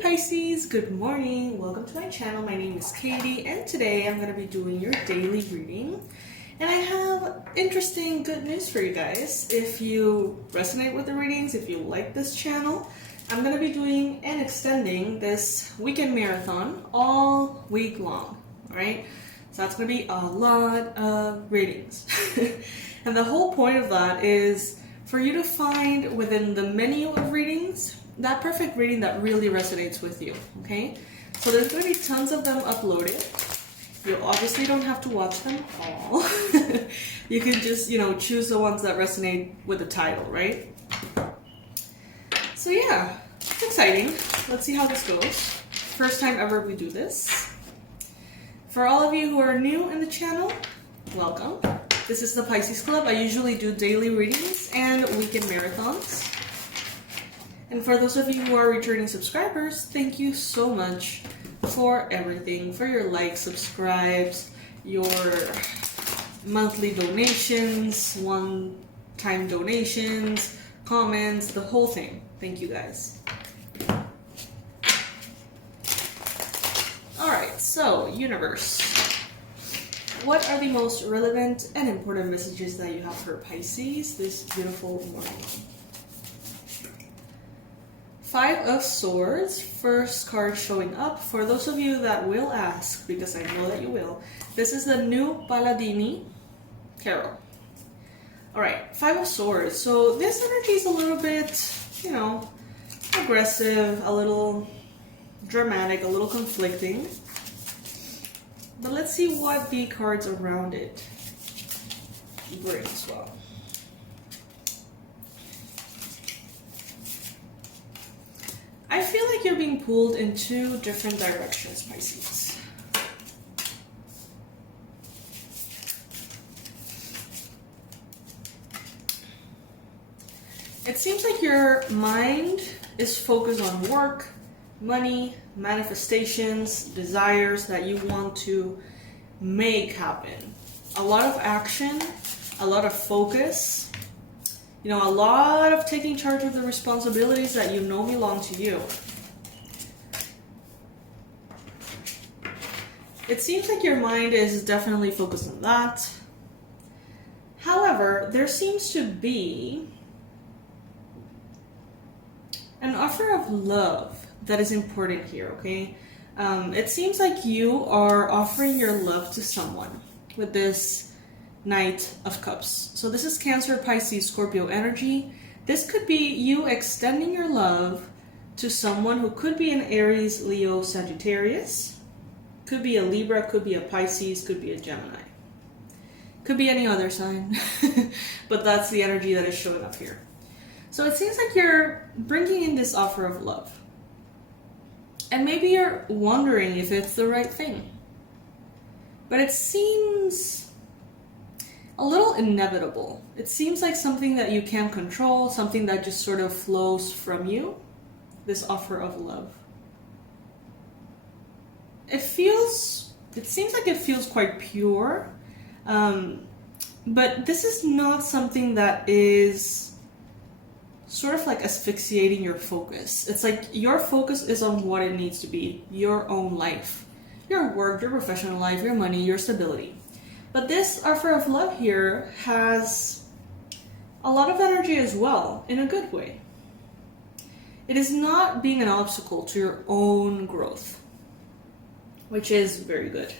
Hey Pisces, good morning. Welcome to my channel. My name is Katie and today I'm going to be doing your daily reading. And I have interesting good news for you guys. If you resonate with the readings, if you like this channel, I'm going to be doing and extending this weekend marathon all week long, alright? So that's going to be a lot of readings. And the whole point of that is for you to find within the menu of readings that perfect reading that really resonates with you, okay? So there's going to be tons of them uploaded. You obviously don't have to watch them all. You can just, choose the ones that resonate with the title, right? So yeah, it's exciting. Let's see how this goes. First time ever we do this. For all of you who are new in the channel, welcome. This is the Pisces Club. I usually do daily readings and weekend marathons. And for those of you who are returning subscribers, thank you so much for everything, for your likes, subscribes, your monthly donations, one-time donations, comments, the whole thing. Thank you guys. Alright, so universe. What are the most relevant and important messages that you have for Pisces this beautiful morning? Five of Swords, first card showing up. For those of you that will ask, because I know that you will, this is the new Paladini Tarot. Alright, Five of Swords. So this energy is a little bit, aggressive, a little dramatic, a little conflicting. But let's see what the cards around it bring as well. I feel like you're being pulled in two different directions, Pisces. It seems like your mind is focused on work, money, manifestations, desires that you want to make happen. A lot of action, a lot of focus. A lot of taking charge of the responsibilities that you know belong to you. It seems like your mind is definitely focused on that. However, there seems to be an offer of love that is important here, okay? It seems like you are offering your love to someone with this Knight of Cups. So this is Cancer, Pisces, Scorpio energy. This could be you extending your love to someone who could be an Aries, Leo, Sagittarius. Could be a Libra, could be a Pisces, could be a Gemini. Could be any other sign. But that's the energy that is showing up here. So it seems like you're bringing in this offer of love. And maybe you're wondering if it's the right thing. But it seems a little inevitable. It seems like something that you can't control, something that just sort of flows from you, this offer of love. It seems like it feels quite pure, but this is not something that is sort of like asphyxiating your focus. It's like your focus is on what it needs to be, your own life, your work, your professional life, your money, your stability. But this offer of love here has a lot of energy as well, in a good way. It is not being an obstacle to your own growth, which is very good.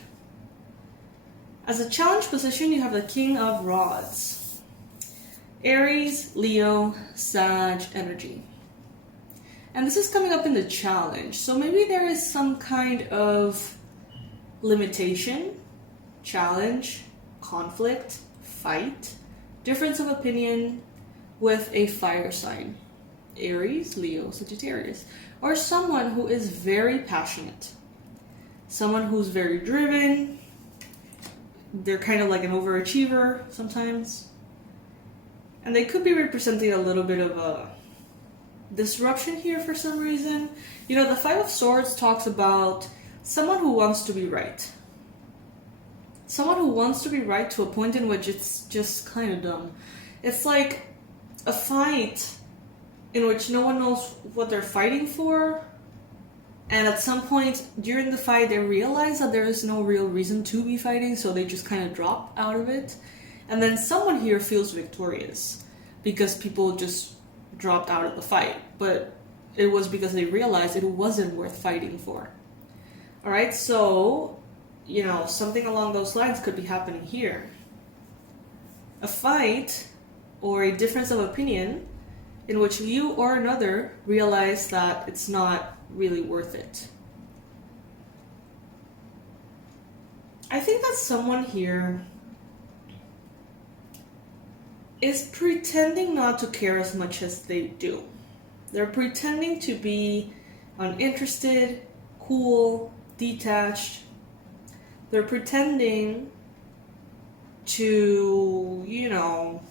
As a challenge position, you have the King of Rods. Aries, Leo, Sag energy. And this is coming up in the challenge. So maybe there is some kind of limitation, challenge, conflict, fight, difference of opinion with a fire sign, Aries, Leo, Sagittarius, or someone who is very passionate, someone who's very driven. They're kind of like an overachiever sometimes, and they could be representing a little bit of a disruption here for some reason. The Five of Swords talks about someone who wants to be right. Someone who wants to be right to a point in which it's just kind of dumb. It's like a fight in which no one knows what they're fighting for, And at some point during the fight, they realize that there is no real reason to be fighting, so they just kind of drop out of it. And then someone here feels victorious because people just dropped out of the fight. But it was because they realized it wasn't worth fighting for. All right, so, you know, something along those lines could be happening here. A fight or a difference of opinion in which you or another realize that it's not really worth it. I think that someone here is pretending not to care as much as they do. They're pretending to be uninterested, cool, detached. They're pretending to, you know,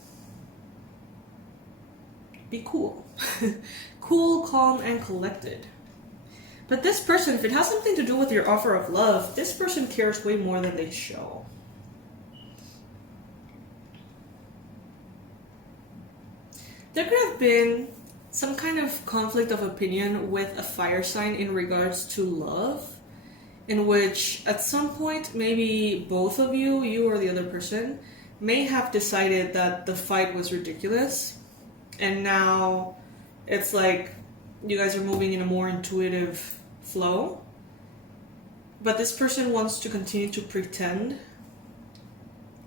be cool. Cool, calm, and collected. But this person, if it has something to do with your offer of love, this person cares way more than they show. There could have been some kind of conflict of opinion with a fire sign in regards to love, in which at some point, maybe both of you, you or the other person, may have decided that the fight was ridiculous. And now it's like you guys are moving in a more intuitive flow, but this person wants to continue to pretend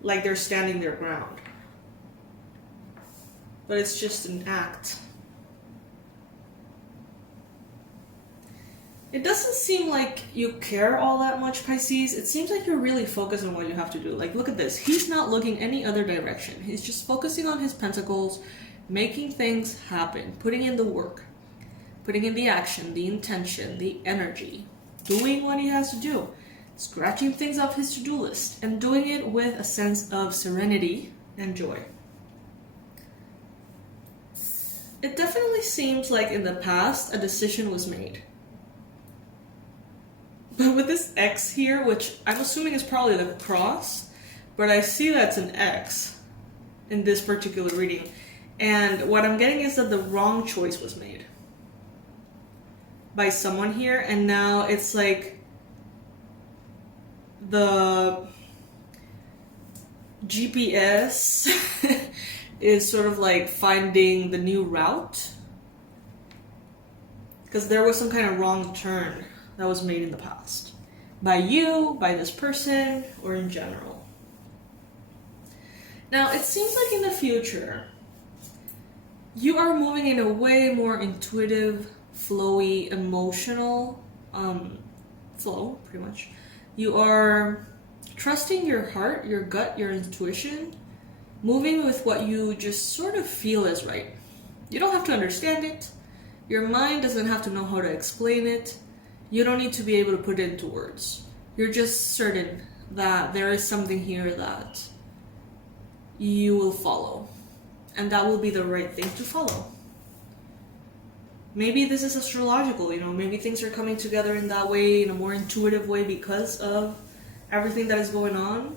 like they're standing their ground, but it's just an act. It doesn't seem like you care all that much, Pisces. It seems like you're really focused on what you have to do. Like, look at this. He's not looking any other direction. He's just focusing on his pentacles, making things happen, putting in the work, putting in the action, the intention, the energy, doing what he has to do, scratching things off his to-do list, and doing it with a sense of serenity and joy. It definitely seems like in the past a decision was made. But with this X here, which I'm assuming is probably the cross, but I see that's an X in this particular reading. And what I'm getting is that the wrong choice was made by someone here, and now it's like the GPS is sort of like finding the new route, because there was some kind of wrong turn that was made in the past by you, by this person, or in general. Now it seems like in the future you are moving in a way more intuitive, flowy, emotional flow, pretty much. You are trusting your heart, your gut, your intuition, moving with what you just sort of feel is right. You don't have to understand it. Your mind doesn't have to know how to explain it. You don't need to be able to put it into words. You're just certain that there is something here that you will follow, and that will be the right thing to follow. Maybe this is astrological, you know, maybe things are coming together in that way, in a more intuitive way because of everything that is going on.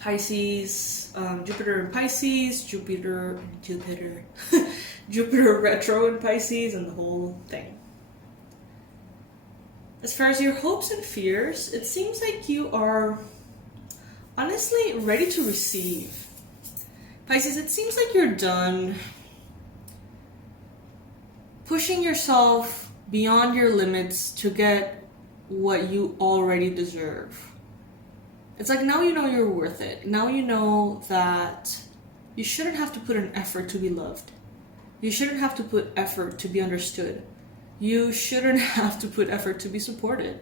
Pisces, Jupiter in Pisces, Jupiter retro in Pisces, and the whole thing. As far as your hopes and fears, it seems like you are honestly ready to receive. Pisces, it seems like you're done pushing yourself beyond your limits to get what you already deserve. It's like now you know you're worth it. Now you know that you shouldn't have to put an effort to be loved. You shouldn't have to put effort to be understood. You shouldn't have to put effort to be supported.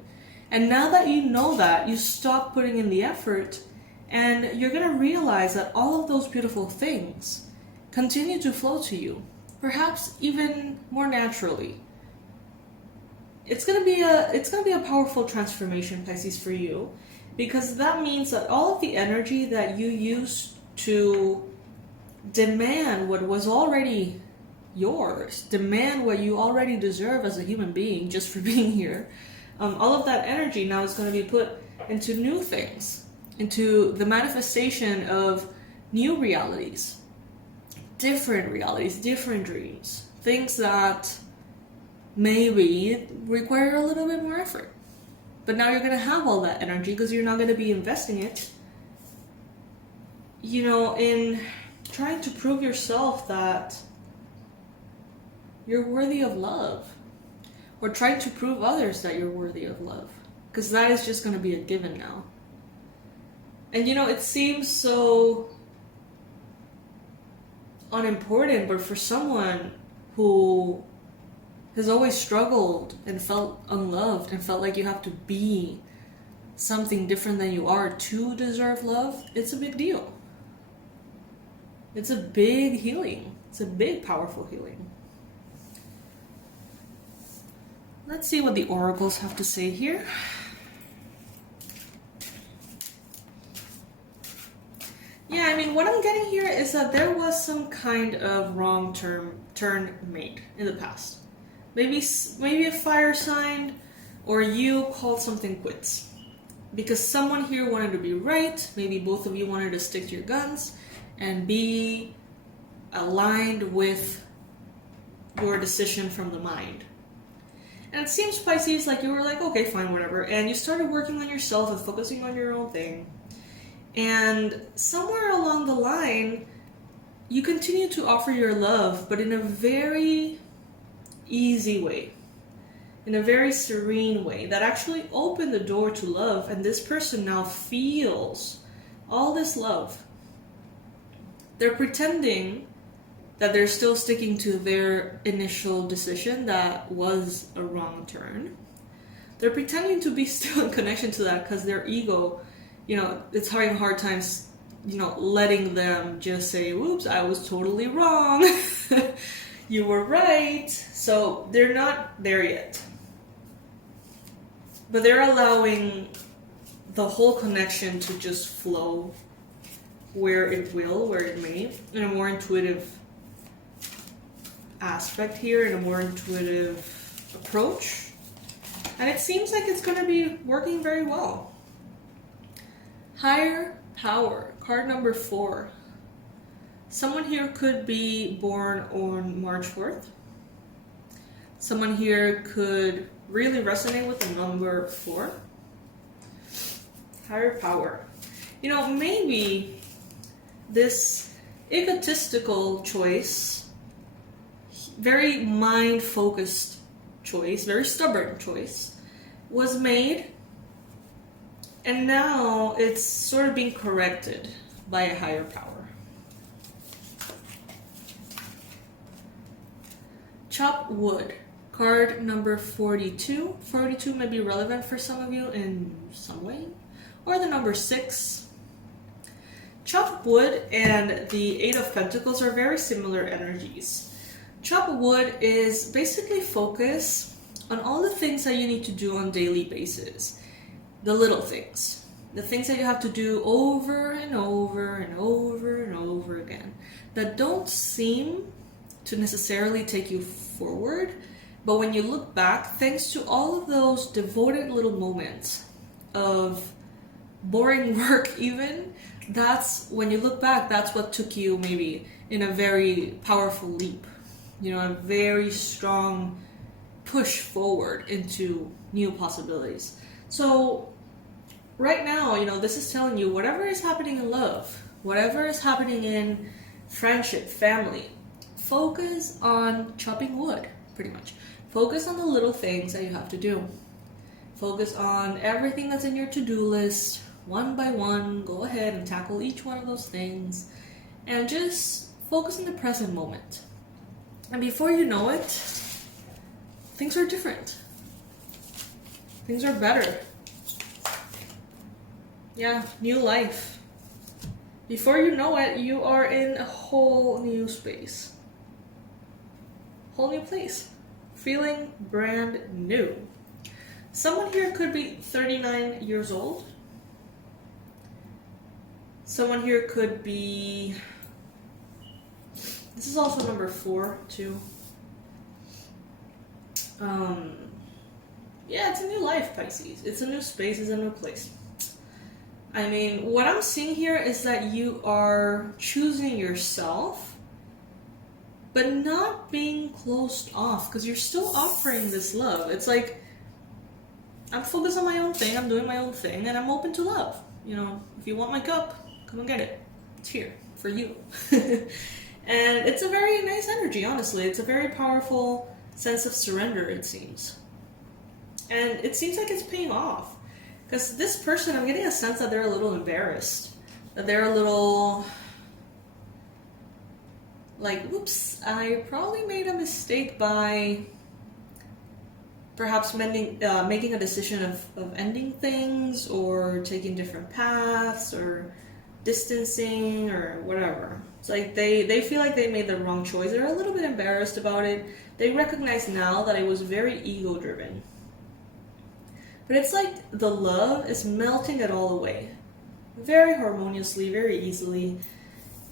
And now that you know that, you stop putting in the effort, and you're going to realize that all of those beautiful things continue to flow to you, perhaps even more naturally. It's going to be a powerful transformation, Pisces, for you, because that means that all of the energy that you used to demand what was already yours, demand what you already deserve as a human being just for being here, all of that energy now is going to be put into new things, into the manifestation of new realities, different dreams, things that maybe require a little bit more effort. But now you're going to have all that energy because you're not going to be investing it, in trying to prove yourself that you're worthy of love, or trying to prove others that you're worthy of love, because that is just going to be a given now. And it seems so unimportant, but for someone who has always struggled and felt unloved and felt like you have to be something different than you are to deserve love, it's a big deal. It's a big healing. It's a big, powerful healing. Let's see what the oracles have to say here. Yeah, I mean, what I'm getting here is that there was some kind of wrong turn made in the past. Maybe a fire sign, or you called something quits. Because someone here wanted to be right, maybe both of you wanted to stick to your guns and be aligned with your decision from the mind. And it seems, Pisces, like you were like, okay, fine, whatever. And you started working on yourself and focusing on your own thing. And somewhere along the line, you continue to offer your love, but in a very easy way, in a very serene way that actually opened the door to love. And this person now feels all this love. They're pretending that they're still sticking to their initial decision that was a wrong turn. They're pretending to be still in connection to that because their ego, it's having hard times, letting them just say, whoops, I was totally wrong. You were right. So they're not there yet. But they're allowing the whole connection to just flow where it may, in a more intuitive aspect here, in a more intuitive approach. And it seems like it's going to be working very well. Higher power, card number 4. Someone here could be born on March 4th. Someone here could really resonate with the number 4. Higher power. Maybe this egotistical choice, very mind-focused choice, very stubborn choice, was made, and now it's sort of being corrected by a higher power. Chop wood, card number 42. 42 may be relevant for some of you in some way, or the number 6. Chop wood and the 8 of Pentacles are very similar energies. Chop wood is basically focus on all the things that you need to do on a daily basis. The little things. The things that you have to do over and over and over and over again. That don't seem to necessarily take you forward. But when you look back, thanks to all of those devoted little moments of boring work even, that's when you look back, that's what took you maybe in a very powerful leap, a very strong push forward into new possibilities. So right now, this is telling you whatever is happening in love, whatever is happening in friendship, family, focus on chopping wood, pretty much. Focus on the little things that you have to do. Focus on everything that's in your to-do list. One by one, go ahead and tackle each one of those things and just focus on the present moment. And before you know it, things are different. Things are better. Yeah, new life. Before you know it, you are in a whole new space. Whole new place. Feeling brand new. Someone here could be 39 years old. Someone here could be, this is also number 4 too. Yeah, it's a new life, Pisces. It's a new space, it's a new place. I mean, what I'm seeing here is that you are choosing yourself but not being closed off, because you're still offering this love. It's like, I'm focused on my own thing, I'm doing my own thing, and I'm open to love. You know, if you want my cup, come and get it. It's here for you. And it's a very nice energy, honestly. It's a very powerful sense of surrender, it seems. And it seems like it's paying off. Because this person, I'm getting a sense that they're a little embarrassed. That they're a little like, whoops, I probably made a mistake by perhaps making a decision of ending things, or taking different paths, or distancing, or whatever. It's like they feel like they made the wrong choice. They're a little bit embarrassed about it. They recognize now that it was very ego-driven. But it's like the love is melting it all away. Very harmoniously, very easily.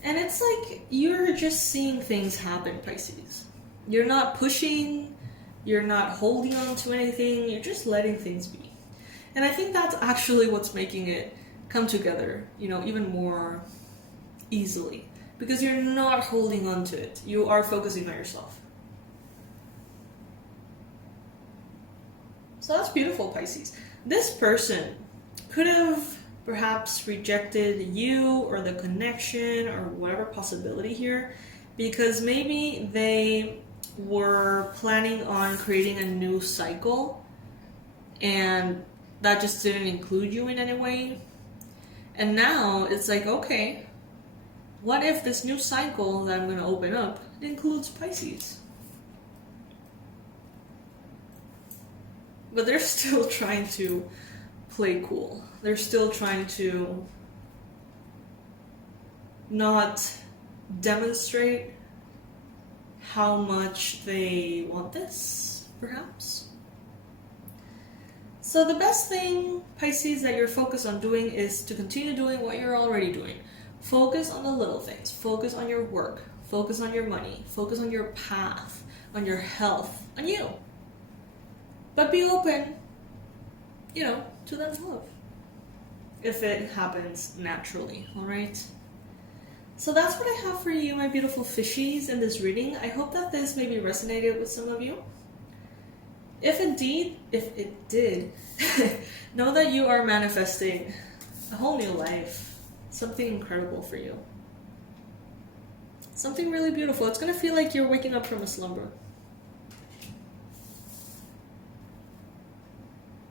And it's like you're just seeing things happen, Pisces. You're not pushing, you're not holding on to anything, you're just letting things be. And I think that's actually what's making it come together, you know, even more easily. Because you're not holding on to it. You are focusing on yourself. So that's beautiful, Pisces. This person could have perhaps rejected you or the connection or whatever possibility here, because maybe they were planning on creating a new cycle and that just didn't include you in any way. And now it's like, okay, what if this new cycle that I'm going to open up includes Pisces? But they're still trying to play cool. They're still trying to not demonstrate how much they want this, perhaps. So the best thing, Pisces, that you're focused on doing is to continue doing what you're already doing. Focus on the little things. Focus on your work. Focus on your money. Focus on your path, on your health, on you. But be open, you know, to that love. If it happens naturally, alright? So that's what I have for you, my beautiful fishies, in this reading. I hope that this maybe resonated with some of you. If it did, know that you are manifesting a whole new life. Something incredible for you. Something really beautiful. It's going to feel like you're waking up from a slumber.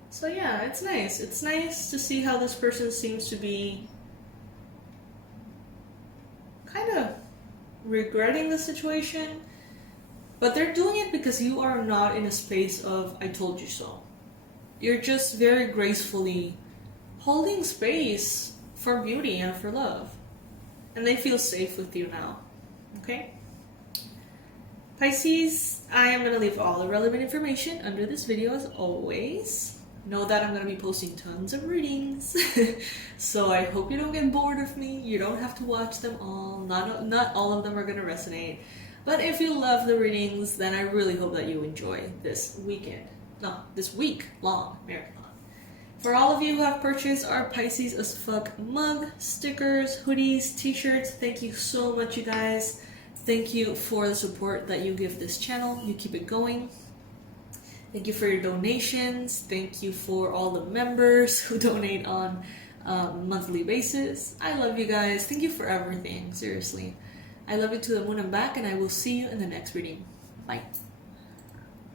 So yeah, it's nice. It's nice to see how this person seems to be kind of regretting the situation, but they're doing it because you are not in a space of I told you so. You're just very gracefully holding space for beauty and for love. And they feel safe with you now. Okay? Pisces, I am going to leave all the relevant information under this video as always. Know that I'm going to be posting tons of readings. So I hope you don't get bored of me. You don't have to watch them all. Not all of them are going to resonate. But if you love the readings, then I really hope that you enjoy this week-long marathon. For all of you who have purchased our Pisces as fuck mug, stickers, hoodies, t-shirts, thank you so much, you guys. Thank you for the support that you give this channel. You keep it going. Thank you for your donations. Thank you for all the members who donate on a monthly basis. I love you guys. Thank you for everything. Seriously. I love you to the moon and back, and I will see you in the next reading. Bye.